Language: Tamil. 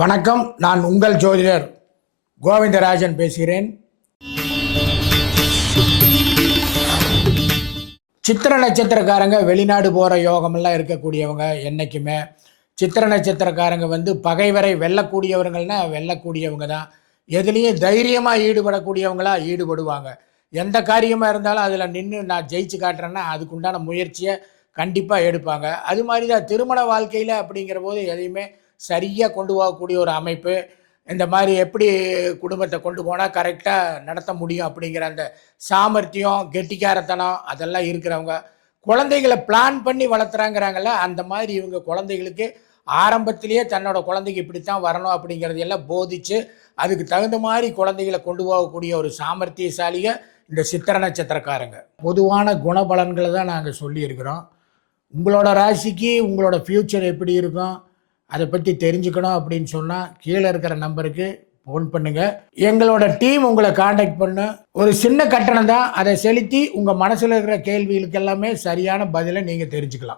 வணக்கம் நான் உங்கள் ஜோதிடர் கோவிந்தராஜன் பேசுகிறேன். சித்திர நட்சத்திரக்காரங்க வெளிநாடு போகிற யோகமெல்லாம் இருக்கக்கூடியவங்க என்றைக்குமே சித்திர நட்சத்திரக்காரங்க வந்து பகைவரை வெல்லக்கூடியவர்கள்னா வெல்லக்கூடியவங்க தான். எதுலேயும் தைரியமாக ஈடுபடக்கூடியவங்களா ஈடுபடுவாங்க. எந்த காரியமாக இருந்தாலும் அதில் நின்று நான் ஜெயிச்சு காட்டுறேன்னா அதுக்குண்டான முயற்சியை கண்டிப்பாக எடுப்பாங்க. அது மாதிரி தான் திருமண வாழ்க்கையில் அப்படிங்கிற போது எதையுமே சரியாக கொண்டு போகக்கூடிய ஒரு அமைப்பு. இந்த மாதிரி எப்படி குடும்பத்தை கொண்டு போனால் கரெக்டாக நடத்த முடியும் அப்படிங்கிற அந்த சாமர்த்தியம் கெட்டிக்காரத்தனம் அதெல்லாம் இருக்கிறவங்க. குழந்தைகளை பிளான் பண்ணி வளர்த்துறாங்கிறாங்கல்ல அந்த மாதிரி இவங்க குழந்தைகளுக்கு ஆரம்பத்திலேயே தன்னோட குழந்தைக்கு இப்படித்தான் வரணும் அப்படிங்கிறது எல்லாம் போதிச்சு அதுக்கு தகுந்த மாதிரி குழந்தைகளை கொண்டு போகக்கூடிய ஒரு சாமர்த்தியசாலிக இந்த சித்திர நட்சத்திரக்காரங்க. பொதுவான குணபலன்களை தான் நாங்கள் சொல்லியிருக்கிறோம். உங்களோட ராசிக்கு உங்களோட ஃப்யூச்சர் எப்படி இருக்கும்? அதை பற்றி தெரிஞ்சுக்கணும் அப்படின்னு சொன்னால் கீழே இருக்கிற நம்பருக்கு ஃபோன் பண்ணுங்கள் எங்களோட டீம் உங்களை காண்டாக்ட் பண்ணு. ஒரு சின்ன கட்டணம் தான். அதை செலுத்தி உங்கள் மனசில் இருக்கிற கேள்விகளுக்கு எல்லாமே சரியான பதிலை நீங்கள் தெரிஞ்சுக்கலாம்.